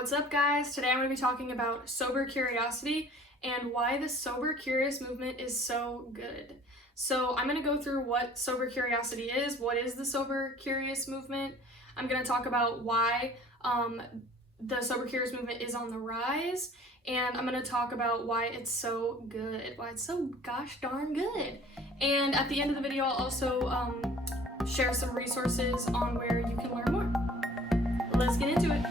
What's up, guys? Today I'm going to be talking about sober curiosity and why the sober curious movement is so good. So I'm going to go through what sober curiosity is, what is the sober curious movement. I'm going to talk about why the sober curious movement is on the rise, and I'm going to talk about why it's so good, why it's so gosh darn good. And at the end of the video, I'll also share some resources on where you can learn more. Let's get into it.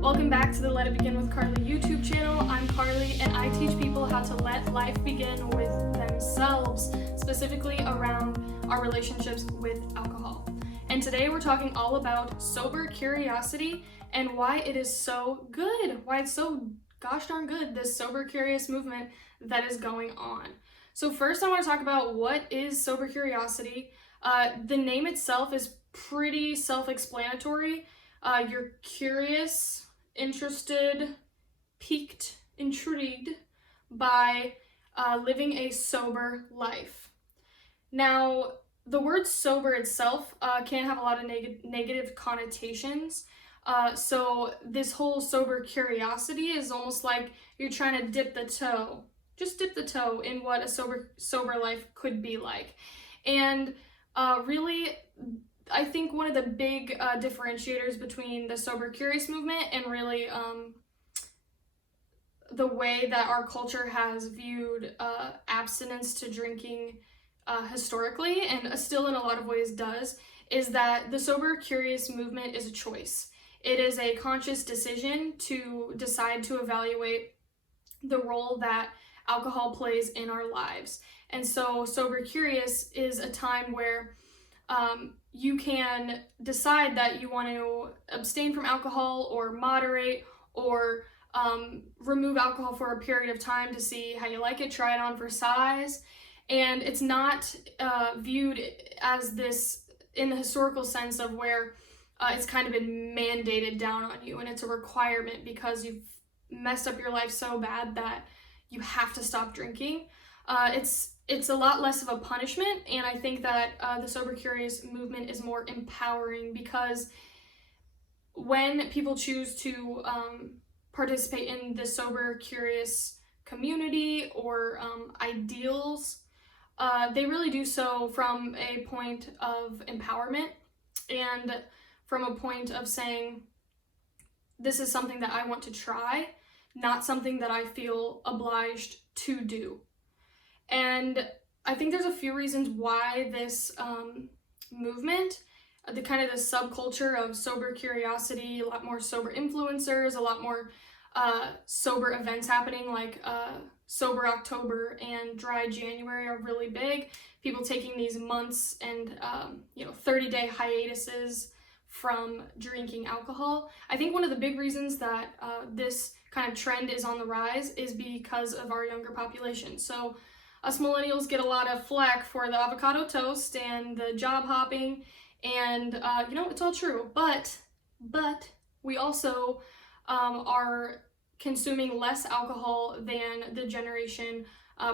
Welcome back to the Let It Begin with Carly YouTube channel. I'm Carly, and I teach people how to let life begin with themselves, specifically around our relationships with alcohol. And today we're talking all about sober curiosity and why it is so good, why it's so gosh darn good, this sober curious movement that is going on. So first I want to talk about what is sober curiosity. The name itself is pretty self-explanatory. You're curious, interested, piqued, intrigued by living a sober life. Now, the word sober itself can have a lot of negative connotations. So this whole sober curiosity is almost like you're trying to dip the toe, just dip the toe in what a sober life could be like. And really, I think one of the big differentiators between the sober curious movement and really the way that our culture has viewed abstinence to drinking historically, and still in a lot of ways does, is that the sober curious movement is a choice. It is a conscious decision to decide to evaluate the role that alcohol plays in our lives. And so sober curious is a time where you can decide that you want to abstain from alcohol or moderate or remove alcohol for a period of time to see how you like it, try it on for size. And it's not viewed as this in the historical sense of where it's kind of been mandated down on you and it's a requirement because you've messed up your life so bad that you have to stop drinking. It's a lot less of a punishment, and I think that the sober curious movement is more empowering because when people choose to participate in the sober curious community or ideals, they really do so from a point of empowerment and from a point of saying, this is something that I want to try, not something that I feel obliged to do. And I think there's a few reasons why this movement, the kind of the subculture of sober curiosity, a lot more sober influencers, a lot more sober events happening, like Sober October and Dry January are really big. People taking these months and 30-day hiatuses from drinking alcohol. I think one of the big reasons that this kind of trend is on the rise is because of our younger population. So us millennials get a lot of flack for the avocado toast and the job hopping, and it's all true, but we also are consuming less alcohol than the generation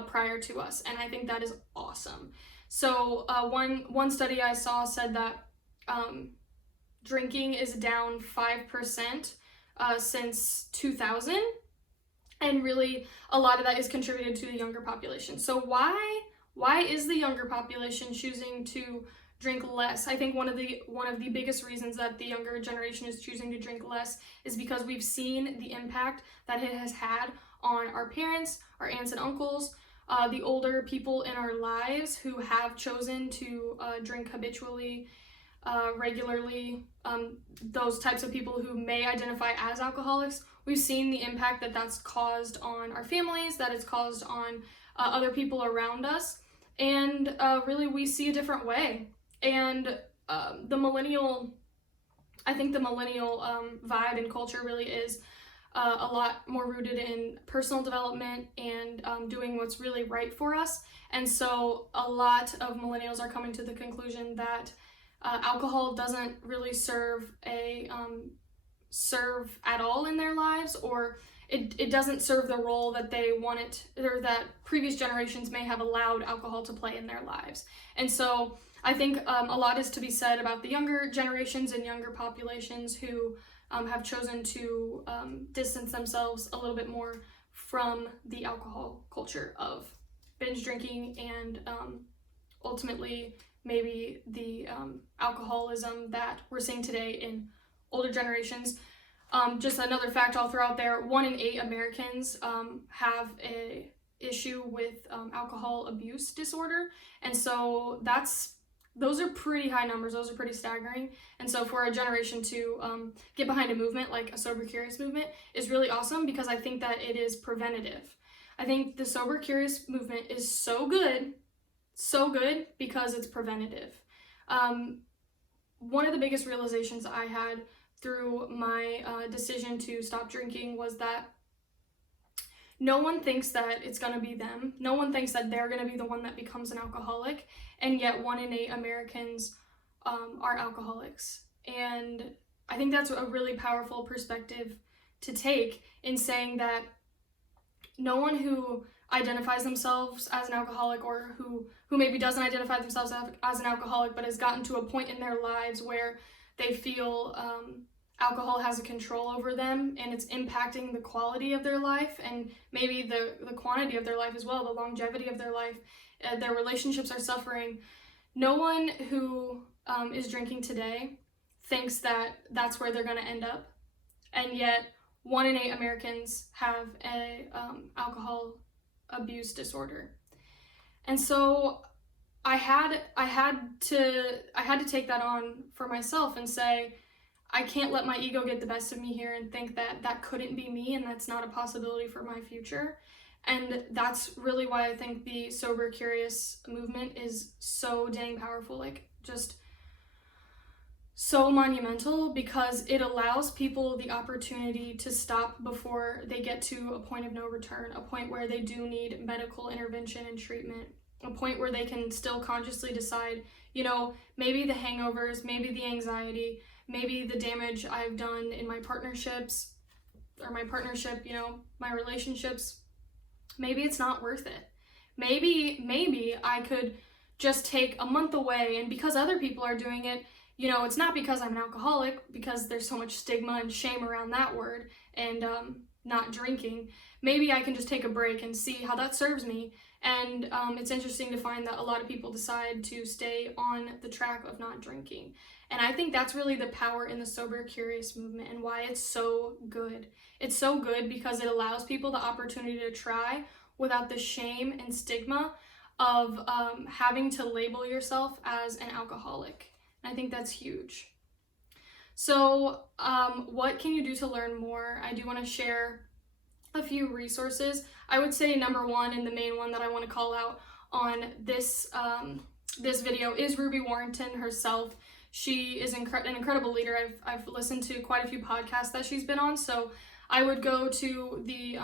prior to us, and I think that is awesome. So one study I saw said that drinking is down 5% since 2000. And really, a lot of that is contributed to the younger population. So why is the younger population choosing to drink less? I think one of the biggest reasons that the younger generation is choosing to drink less is because we've seen the impact that it has had on our parents, our aunts and uncles, the older people in our lives who have chosen to drink habitually, regularly, those types of people who may identify as alcoholics. We've seen the impact that that's caused on our families, that it's caused on other people around us, and really we see a different way. And the millennial vibe and culture really is a lot more rooted in personal development and doing what's really right for us. And so a lot of millennials are coming to the conclusion that alcohol doesn't really serve at all in their lives, or it doesn't serve the role that they want it, or that previous generations may have allowed alcohol to play in their lives. And so I think a lot is to be said about the younger generations and younger populations who have chosen to distance themselves a little bit more from the alcohol culture of binge drinking and ultimately maybe the alcoholism that we're seeing today in older generations. Just another fact I'll throw out there, 1 in 8 Americans have a issue with alcohol abuse disorder. And so those are pretty high numbers. Those are pretty staggering. And so for a generation to get behind a movement like a Sober Curious movement is really awesome, because I think that it is preventative. I think the Sober Curious movement is so good because it's preventative. One of the biggest realizations I had through my decision to stop drinking was that no one thinks that it's going to be them. No one thinks that they're going to be the one that becomes an alcoholic, and yet 1 in 8 Americans are alcoholics. And I think that's a really powerful perspective to take, in saying that no one who identifies themselves as an alcoholic, or who maybe doesn't identify themselves as an alcoholic but has gotten to a point in their lives where they feel alcohol has a control over them and it's impacting the quality of their life and maybe the quantity of their life as well, the longevity of their life, their relationships are suffering. No one who is drinking today thinks that that's where they're going to end up, and yet 1 in 8 Americans have a alcohol abuse disorder. And so I had to take that on for myself and say, I can't let my ego get the best of me here and think that that couldn't be me and that's not a possibility for my future. And that's really why I think the Sober Curious movement is so dang powerful, like just so monumental, because it allows people the opportunity to stop before they get to a point of no return, a point where they do need medical intervention and treatment, a point where they can still consciously decide, maybe the hangovers, maybe the anxiety, maybe the damage I've done in my partnerships or my partnership, my relationships, maybe it's not worth it. Maybe I could just take a month away, and because other people are doing it, it's not because I'm an alcoholic, because there's so much stigma and shame around that word, and not drinking. Maybe I can just take a break and see how that serves me. And it's interesting to find that a lot of people decide to stay on the track of not drinking. And I think that's really the power in the Sober Curious movement and why it's so good. It's so good because it allows people the opportunity to try without the shame and stigma of having to label yourself as an alcoholic. And I think that's huge. So what can you do to learn more? I do want to share a few resources. I would say number 1, and the main one that I want to call out on this video, is Ruby Warrington herself. She is an incredible leader. I've listened to quite a few podcasts that she's been on, so I would go to the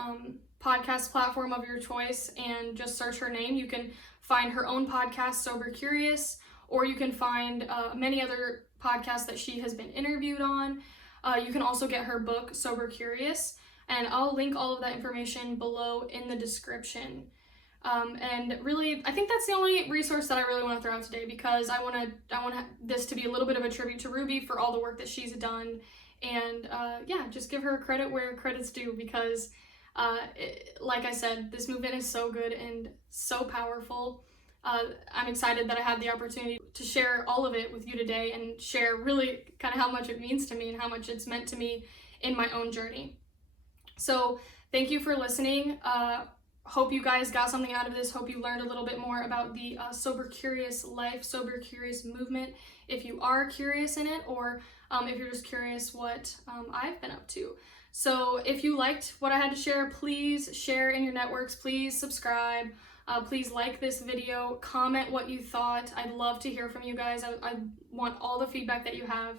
podcast platform of your choice and just search her name. You can find her own podcast, Sober Curious, or you can find many other podcasts that she has been interviewed on. You can also get her book, Sober Curious, and I'll link all of that information below in the description. And really, I think that's the only resource that I really want to throw out today, because I want this to be a little bit of a tribute to Ruby for all the work that she's done, and just give her credit where credit's due, because like I said, this movement is so good and so powerful. I'm excited that I had the opportunity to share all of it with you today and share really kind of how much it means to me and how much it's meant to me in my own journey. So thank you for listening. Hope you guys got something out of this. Hope you learned a little bit more about the Sober Curious life, Sober Curious movement, if you are curious in it, or if you're just curious what I've been up to. So if you liked what I had to share, please share in your networks. Please subscribe. Please like this video. Comment what you thought. I'd love to hear from you guys. I want all the feedback that you have.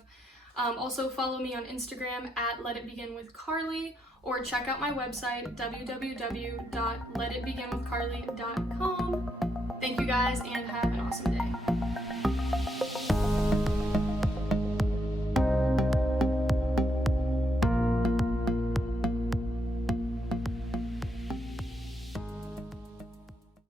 Also follow me on Instagram at letitbeginwithcarly, or check out my website, www.letitbeginwithcarly.com. Thank you guys, and have